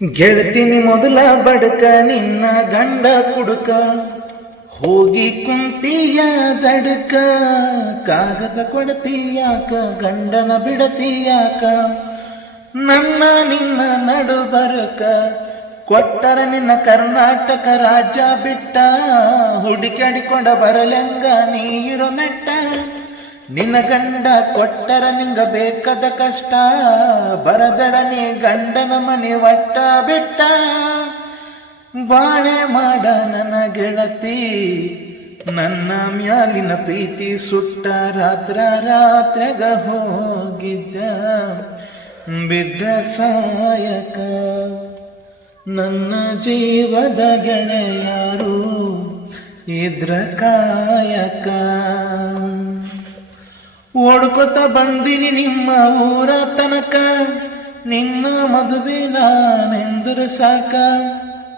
ಗೆಳ್ತೀನಿ ಮೊದಲ ಬಡಕ ನಿನ್ನ ಗಂಡ ಕುಡುಕ ಹೋಗಿ ಕುಂತೀಯ ದಡಕ ಕಾಗದ ಕೊಡತೀಯಾಕ ಗಂಡನ ಬಿಡತೀಯಾಕ ನನ್ನ ನಿನ್ನ ನಡು ಬರಕ ಕೊಟ್ಟರ ನಿನ್ನ ಕರ್ನಾಟಕ ರಾಜ್ಯ ಬಿಟ್ಟ ಹುಡುಕಾಡಿಕೊಂಡ ಬರಲಂಗ ನೀರು ಮೆಟ್ಟ ನಿನ್ನ ಗಂಡ ಕೊಟ್ಟರ ನಿಂಗ ಬೇಕಾದ ಕಷ್ಟ ಬರಬೇಡ ನೀ ಗಂಡನ ಮನೆ ಒಟ್ಟ ಬಿಟ್ಟ ಬಾಳೆ ಮಾಡ ನನ್ನ ಗೆಳತಿ ನನ್ನ ಮ್ಯಾಲಿನ ಪ್ರೀತಿ ಸುಟ್ಟ ರಾತ್ರಾತ್ರೆಗ ಹೋಗಿದ್ದ ಬಿದ್ದ ಸಾಯಕ ನನ್ನ ಜೀವದ ಗೆಳೆಯರು ಇದ್ರ ಕಾಯಕ ಓಡ್ಕೊತ ಬಂದಿನಿ ನಿಮ್ಮ ಊರ ತನಕ ನಿನ್ನ ಮದುವೆ ನಾನೆಂದರೆ ಸಾಕ